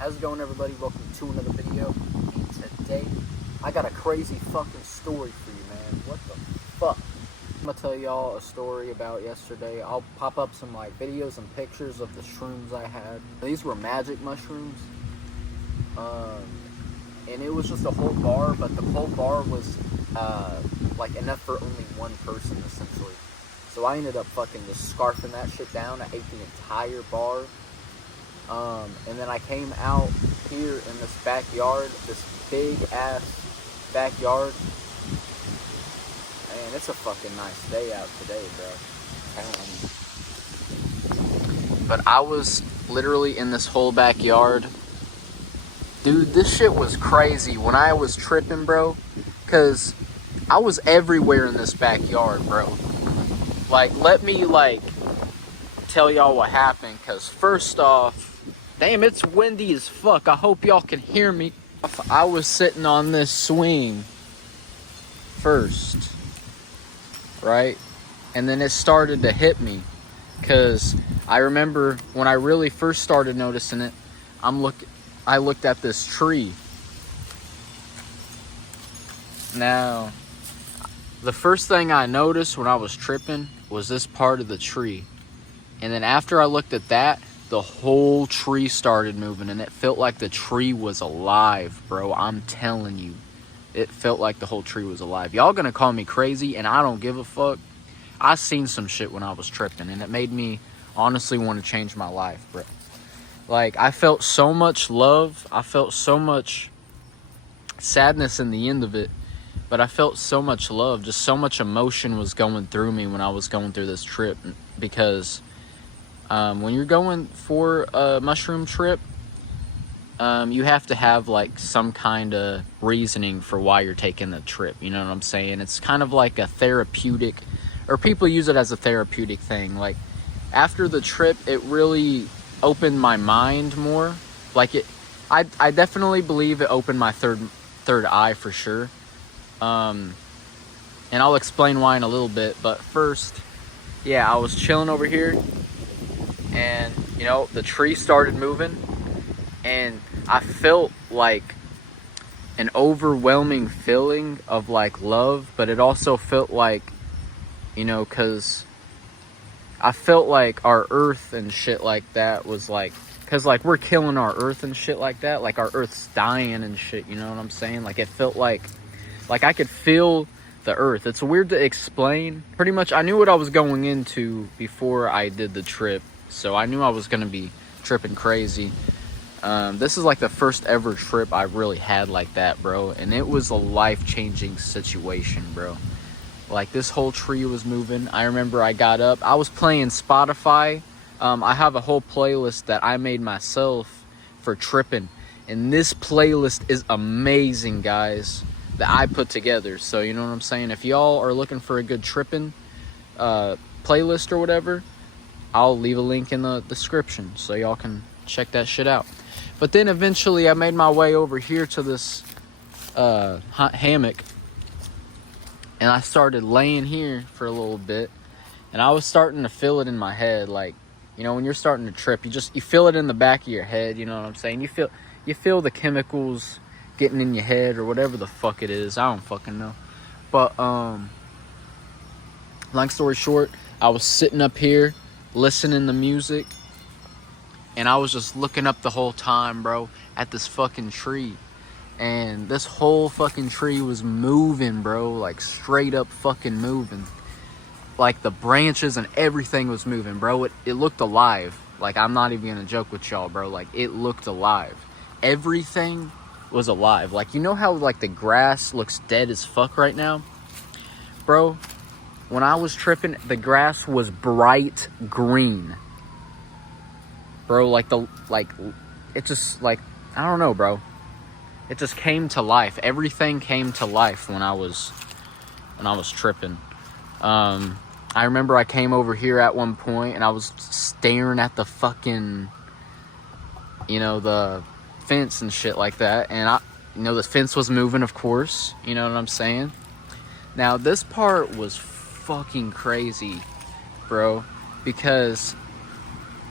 How's it going, everybody? Welcome to another video. And today, I got a crazy fucking story for you, man. What the fuck? I'm gonna tell y'all a story about yesterday. I'll pop up some like videos and pictures of the shrooms I had. These were magic mushrooms. And it was just a whole bar, but the whole bar was like enough for only one person, essentially. So I ended up fucking just scarfing that shit down. I ate the entire bar. And then I came out here in this backyard, this big ass backyard. Man, it's a fucking nice day out today, bro. But I was literally in this whole backyard. Dude, this shit was crazy when I was tripping, bro. Cause I was everywhere in this backyard, bro. Like, let me tell y'all what happened. Cause first off, damn, it's windy as fuck. I hope y'all can hear me. I was sitting on this swing first, right? And then it started to hit me. Cause I remember when I really first started noticing it, I looked at this tree. Now, the first thing I noticed when I was tripping was this part of the tree. And then after I looked at that, the whole tree started moving, and it felt like the tree was alive, bro. I'm telling you, it felt like the whole tree was alive. Y'all gonna call me crazy, and I don't give a fuck. I seen some shit when I was tripping, and it made me honestly want to change my life, bro. Like, I felt so much love. I felt so much sadness in the end of it, but I felt so much love. Just so much emotion was going through me when I was going through this trip, because when you're going for a mushroom trip, you have to have like some kind of reasoning for why you're taking the trip. You know what I'm saying? It's kind of like a therapeutic, or people use it as a therapeutic thing. Like, after the trip, it really opened my mind more. Like, I definitely believe it opened my third eye for sure. And I'll explain why in a little bit. But first, yeah, I was chilling over here. And, you know, the tree started moving, and I felt like an overwhelming feeling of like love, but it also felt like, you know, cause I felt like our earth and shit like that was like, cause like we're killing our earth and shit like that, like our earth's dying and shit, you know what I'm saying? Like, it felt like I could feel the earth. It's weird to explain. Pretty much I knew what I was going into before I did the trip. So I knew I was going to be tripping crazy. This is like the first ever trip I really had like that, bro. And it was a life-changing situation, bro. Like, this whole tree was moving. I remember I got up. I was playing Spotify. I have a whole playlist that I made myself for tripping. And this playlist is amazing, guys, that I put together. So, you know what I'm saying? If y'all are looking for a good tripping playlist or whatever, I'll leave a link in the description so y'all can check that shit out. But then eventually I made my way over here to this hammock, and I started laying here for a little bit, and I was starting to feel it in my head. Like, you know, when you're starting to trip, you feel it in the back of your head, you know what I'm saying? You feel the chemicals getting in your head or whatever the fuck it is. I don't fucking know. But long story short, I was sitting up here listening to music, and I was just looking up the whole time, bro, at this fucking tree. And this whole fucking tree was moving, bro, like straight up fucking moving. Like, the branches and everything was moving, bro. It looked alive. Like, I'm not even gonna joke with y'all, bro. Like, it looked alive. Everything was alive. Like, you know how like the grass looks dead as fuck right now, bro? When I was tripping, the grass was bright green, bro. It just, like, I don't know, bro. It just came to life. Everything came to life when I was tripping. I remember I came over here at one point, and I was staring at the fucking, you know, the fence and shit like that. And you know, the fence was moving, of course. You know what I'm saying? Now, this part was fucking crazy, bro, because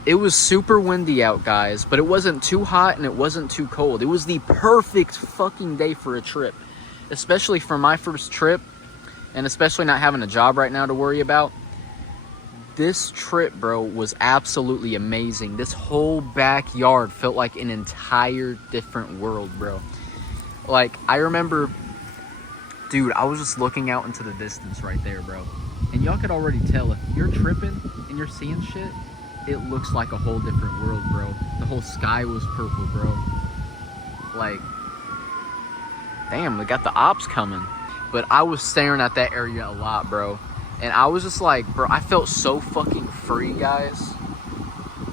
It was super windy out, guys, but it wasn't too hot and it wasn't too cold. It was the perfect fucking day for a trip, especially for my first trip, and especially not having a job right now to worry about. This trip, bro, was absolutely amazing. This whole backyard felt like an entire different world, bro. Like, I remember, dude, I was just looking out into the distance right there, bro. And y'all could already tell, if you're tripping and you're seeing shit, it looks like a whole different world, bro. The whole sky was purple, bro. Like, damn, they got the ops coming. But I was staring at that area a lot, bro. And I was just like, bro, I felt so fucking free, guys.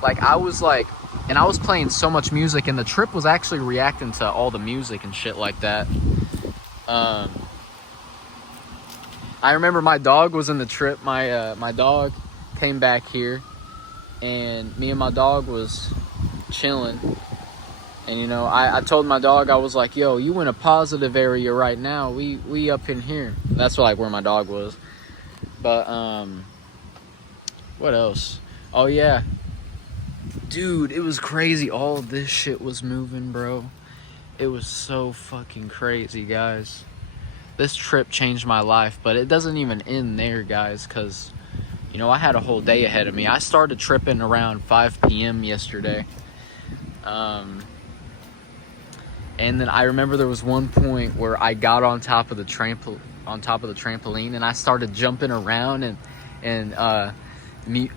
Like, I was like, and I was playing so much music, and the trip was actually reacting to all the music and shit like that. I remember my dog was in the trip. My dog came back here, and me and my dog was chilling. And, you know, I told my dog, I was like, yo, you in a positive area right now. We up in here. That's like where my dog was. But, what else? Oh, yeah. Dude, it was crazy. All of this shit was moving, bro. It was so fucking crazy, guys. This trip changed my life, but it doesn't even end there, guys, because, you know, I had a whole day ahead of me. I started tripping around 5 p.m. yesterday. And then I remember there was one point where I got on top of the trampoline, and I started jumping around, and I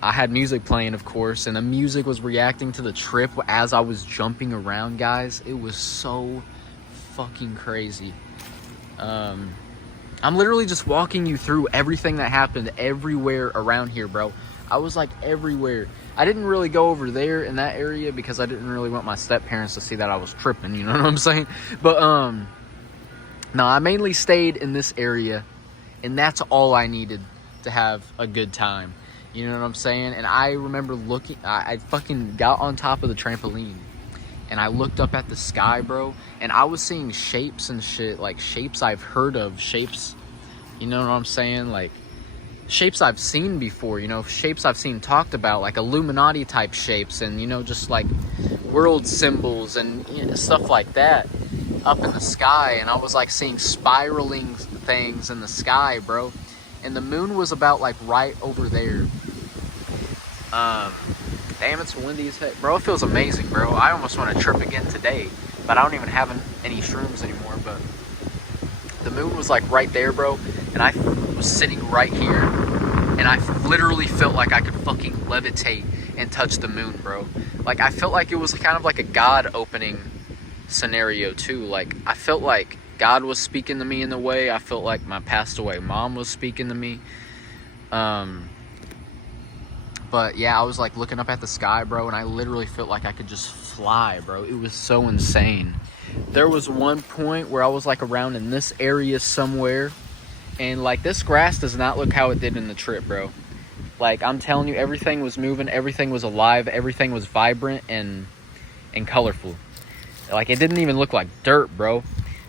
had music playing, of course, and the music was reacting to the trip as I was jumping around, guys. It was so fucking crazy. I'm literally just walking you through everything that happened everywhere around here, bro. I was like everywhere. I didn't really go over there in that area because I didn't really want my step parents to see that I was tripping, you know what I'm saying? But no, I mainly stayed in this area, and that's all I needed to have a good time. You know what I'm saying? And I remember looking, I fucking got on top of the trampoline, and I looked up at the sky, bro, and I was seeing shapes and shit, like shapes I've heard of, shapes, you know what I'm saying? Like, shapes I've seen before, you know, shapes I've seen talked about, like Illuminati type shapes, and, you know, just like world symbols and, you know, stuff like that up in the sky. And I was like seeing spiraling things in the sky, bro, and the moon was about like right over there. Damn, it's windy as heck, bro. It feels amazing, bro. I almost want to trip again today, but I don't even have any shrooms anymore. But the moon was like right there, bro, and I was sitting right here, and I literally felt like I could fucking levitate and touch the moon, bro. Like, I felt like it was kind of like a God opening scenario too. Like, I felt like God was speaking to me in the way. I felt like my passed away mom was speaking to me. But yeah, I was like looking up at the sky, bro, and I literally felt like I could just fly, bro. It was so insane. There was one point where I was like around in this area somewhere, and like this grass does not look how it did in the trip, bro. Like, I'm telling you, everything was moving, everything was alive, everything was vibrant and colorful. Like, it didn't even look like dirt, bro.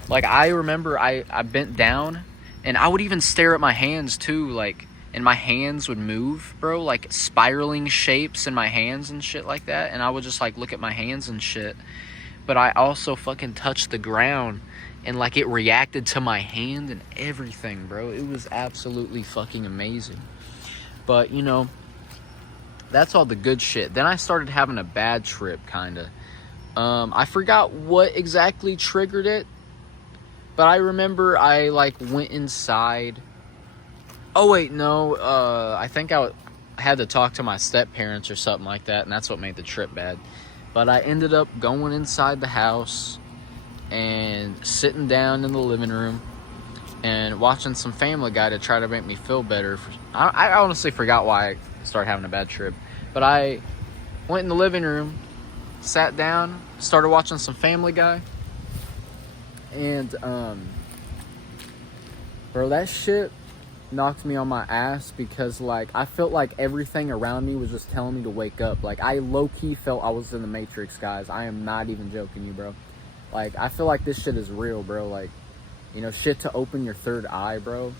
Like, I remember I bent down, and I would even stare at my hands too, like, and my hands would move, bro, like spiraling shapes in my hands and shit like that. And I would just like look at my hands and shit. But I also fucking touched the ground, and like it reacted to my hand and everything, bro. It was absolutely fucking amazing. But, you know, that's all the good shit. Then I started having a bad trip, kind of. I forgot what exactly triggered it, but I remember I like went inside. Oh wait, no, I think I had to talk to my step parents or something like that, and that's what made the trip bad. But I ended up going inside the house and sitting down in the living room and watching some Family Guy to try to make me feel better. I honestly forgot why I started having a bad trip, but I went in the living room, sat down, started watching some Family Guy, and bro, that shit knocked me on my ass, because like I felt like everything around me was just telling me to wake up. Like, I low-key felt I was in the Matrix, guys. I am not even joking you, bro. Like, I feel like this shit is real, bro. Like, you know, shit to open your third eye, bro.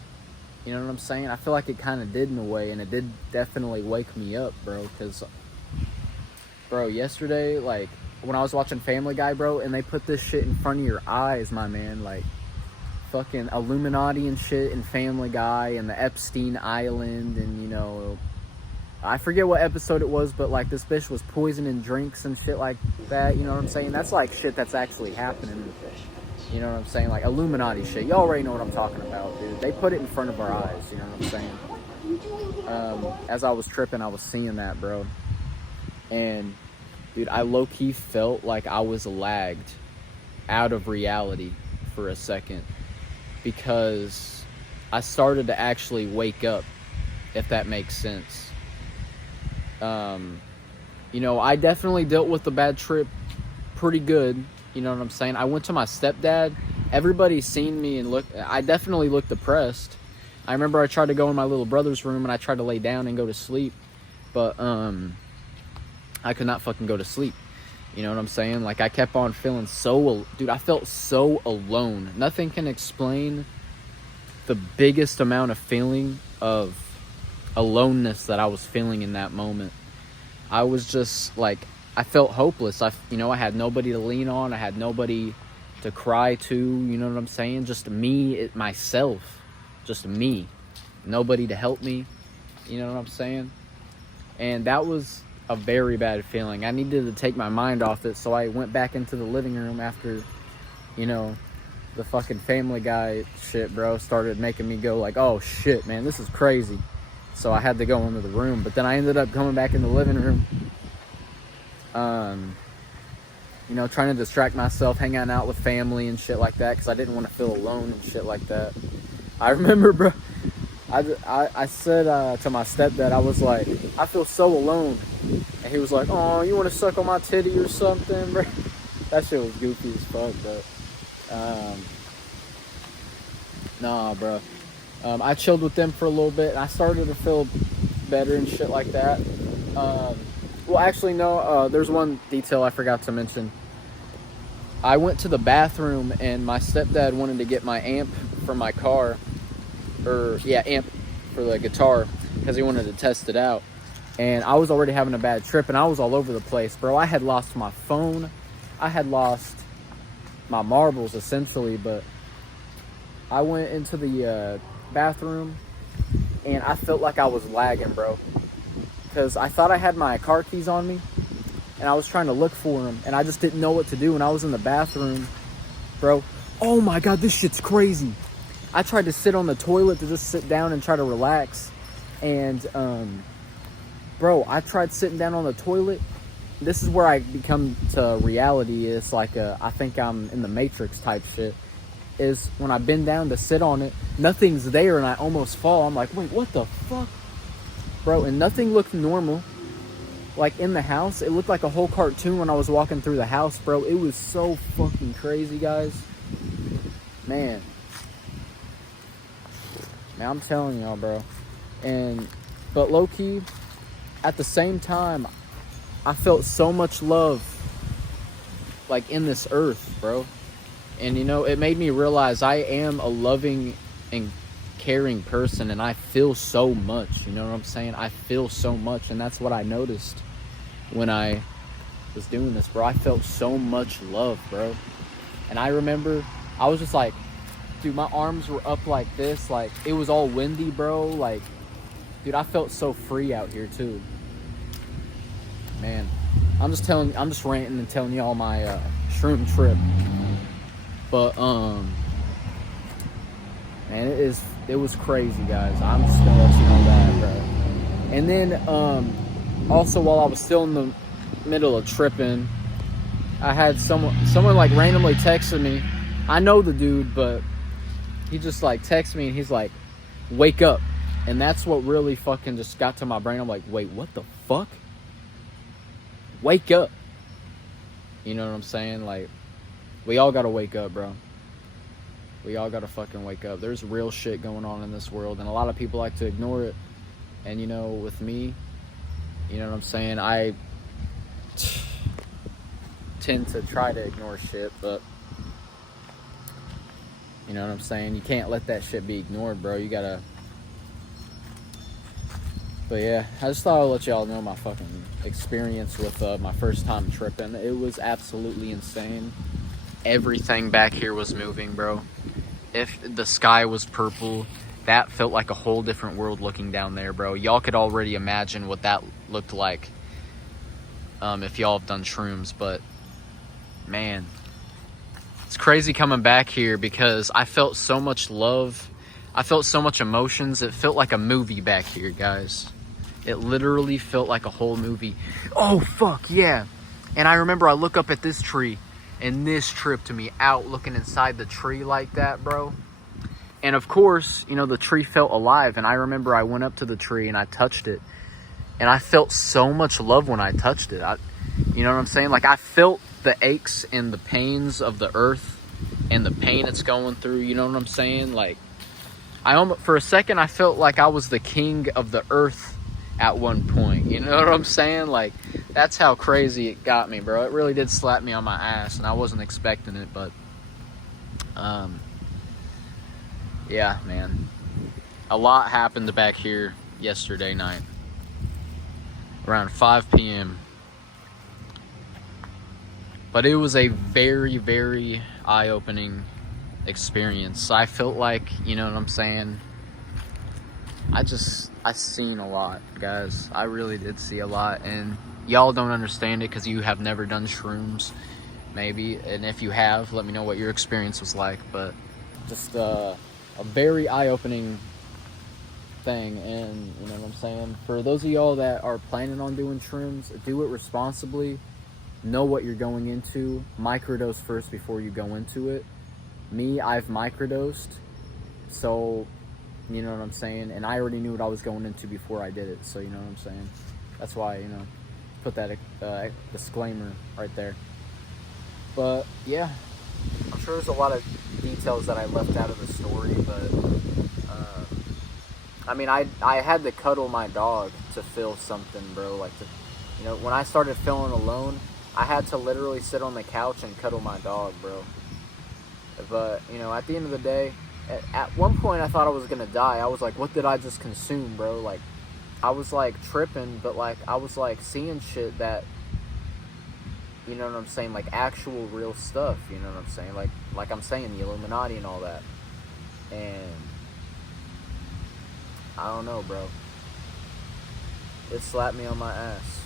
You know what I'm saying? I feel like it kind of did in a way, and it did definitely wake me up, bro, because Bro, yesterday, like, when I was watching Family Guy, bro, and they put this shit in front of your eyes, my man, like, fucking Illuminati and shit and Family Guy and the Epstein Island and, you know, I forget what episode it was, but, like, this bitch was poisoning drinks and shit like that, you know what I'm saying? That's, like, shit that's actually happening, you know what I'm saying? Like, Illuminati shit. Y'all already know what I'm talking about, dude. They put it in front of our eyes, you know what I'm saying? As I was tripping, I was seeing that, bro. And, dude, I low-key felt like I was lagged out of reality for a second. Because I started to actually wake up, if that makes sense. You know, I definitely dealt with the bad trip pretty good. You know what I'm saying? I went to my stepdad. Everybody seen me and I definitely looked depressed. I remember I tried to go in my little brother's room and I tried to lay down and go to sleep. But, I could not fucking go to sleep. You know what I'm saying? Like, I kept on feeling dude, I felt so alone. Nothing can explain the biggest amount of feeling of aloneness that I was feeling in that moment. I was just, like, I felt hopeless. I had nobody to lean on. I had nobody to cry to, you know what I'm saying? Just me, myself. Just me. Nobody to help me, you know what I'm saying? And that was a very bad feeling. I needed to take my mind off it, so I went back into the living room after, you know, the fucking Family Guy shit, bro, started making me go like, oh shit, man, this is crazy. So I had to go into the room, but then I ended up coming back in the living room, you know, trying to distract myself, hanging out with family and shit like that, because I didn't want to feel alone and shit like that. I remember, bro, I said to my stepdad, I was like, I feel so alone. And he was like, oh, you want to suck on my titty or something, bro? That shit was goofy as fuck, but nah, bro. I chilled with them for a little bit, and I started to feel better and shit like that. Well, actually, no, there's one detail I forgot to mention. I went to the bathroom, and my stepdad wanted to get my amp from my car. Amp for the guitar, because he wanted to test it out. And I was already having a bad trip, and I was all over the place, bro. I had lost my phone. I had lost my marbles, essentially, but I went into the bathroom, and I felt like I was lagging, bro. Because I thought I had my car keys on me, and I was trying to look for them, and I just didn't know what to do. And I was in the bathroom, bro. Oh my God, this shit's crazy. I tried to sit on the toilet to just sit down and try to relax. And, bro, I tried sitting down on the toilet. This is where I become to reality. It's like, I think I'm in the Matrix type shit. Is when I bend down to sit on it, nothing's there and I almost fall. I'm like, wait, what the fuck? Bro, and nothing looked normal. Like, in the house, it looked like a whole cartoon when I was walking through the house, bro. It was so fucking crazy, guys. Man, I'm telling y'all, bro. But low-key, at the same time, I felt so much love, like, in this earth, bro. And, you know, it made me realize I am a loving and caring person, and I feel so much, you know what I'm saying? I feel so much, and that's what I noticed when I was doing this, bro. I felt so much love, bro. And I remember, I was just like, dude, my arms were up like this, like, it was all windy, bro. Like, dude, I felt so free out here, too. Man, I'm just ranting and telling y'all my shroom trip. But, man, it was crazy, guys. I'm just gonna let you know that, bro. And then, also, while I was still in the middle of tripping, I had someone like randomly texted me. I know the dude, but he just like texted me and he's like, wake up. And that's what really fucking just got to my brain. I'm like, wait, what the fuck? Wake up. You know what I'm saying? Like, we all gotta wake up, bro. We all gotta fucking wake up. There's real shit going on in this world, and a lot of people like to ignore it. And, you know, with me, you know what I'm saying? I tend to try to ignore shit, but, you know what I'm saying? You can't let that shit be ignored, bro. You gotta But yeah, I just thought I'd let y'all know my fucking experience with my first time tripping. It was absolutely insane. Everything back here was moving, bro. If the sky was purple, that felt like a whole different world looking down there, bro. Y'all could already imagine what that looked like if y'all have done shrooms. But man, it's crazy coming back here because I felt so much love. I felt so much emotions. It felt like a movie back here, guys. It literally felt like a whole movie. Oh, fuck, yeah. And I remember I look up at this tree, and this tripped me out looking inside the tree like that, bro. And of course, you know, the tree felt alive. And I remember I went up to the tree and I touched it. And I felt so much love when I touched it. You know what I'm saying? Like, I felt the aches and the pains of the earth and the pain it's going through. You know what I'm saying? Like, for a second, I felt like I was the king of the earth at one point. You know what I'm saying? Like, that's how crazy it got me, bro. It really did slap me on my ass, and I wasn't expecting it, but yeah, man. A lot happened back here yesterday night around 5 p.m. But it was a very, very eye-opening experience. I felt like, you know what I'm saying, I seen a lot, guys. I really did see a lot, and y'all don't understand it because you have never done shrooms, maybe. And if you have, let me know what your experience was like. But just a very eye-opening thing. And you know what I'm saying, for those of y'all that are planning on doing shrooms, do it responsibly. Know what you're going into. Microdose first before you go into it. Me, I've microdosed, so you know what I'm saying, and I already knew what I was going into before I did it, so you know what I'm saying. That's why, you know, put that disclaimer right there. But yeah, I'm sure there's a lot of details that I left out of the story, but I mean, I had to cuddle my dog to feel something, bro. Like, you know, when I started feeling alone, I had to literally sit on the couch and cuddle my dog, bro. But, you know, at the end of the day, at one point I thought I was gonna die. I was like, what did I just consume, bro? Like, I was like tripping, but like I was like seeing shit that, you know what I'm saying, like actual real stuff, you know what I'm saying, like I'm saying, the Illuminati and all that. And I don't know, bro, it slapped me on my ass.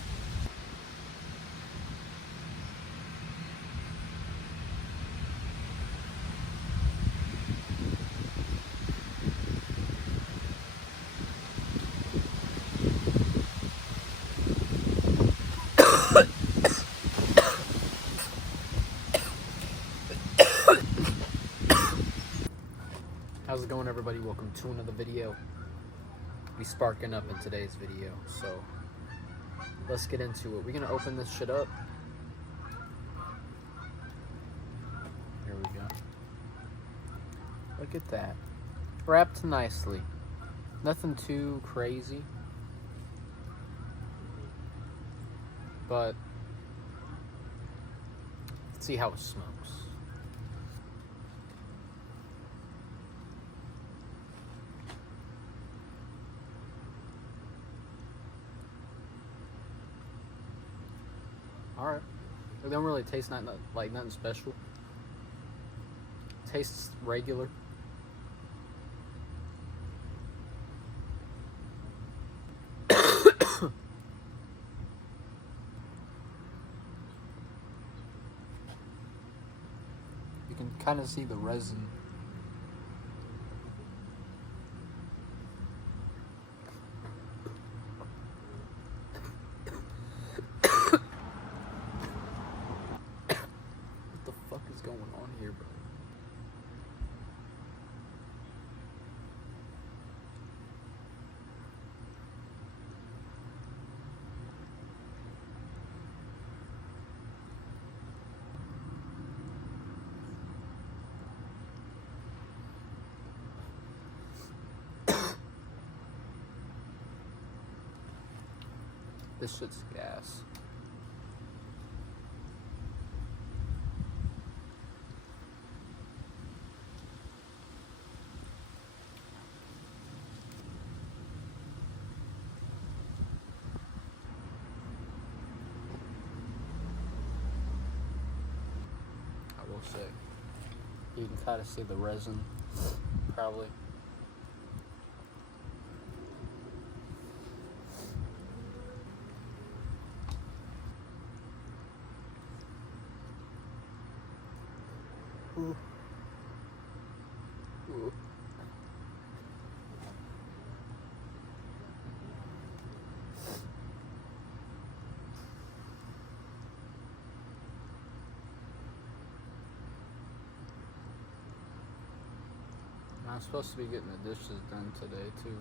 How's it going, everybody? Welcome to another video. We sparking up in today's video, so let's get into it. We're gonna open this shit up. Here we go. Look at that. Wrapped nicely. Nothing too crazy. But let's see how it smokes. Alright. It don't really taste like nothing special. Tastes regular. You can kind of see the resin. What the fuck is going on here, bro? This shit's gas. sick. You can kind of see the resin, probably. Ooh. Ooh. I'm supposed to be getting the dishes done today too.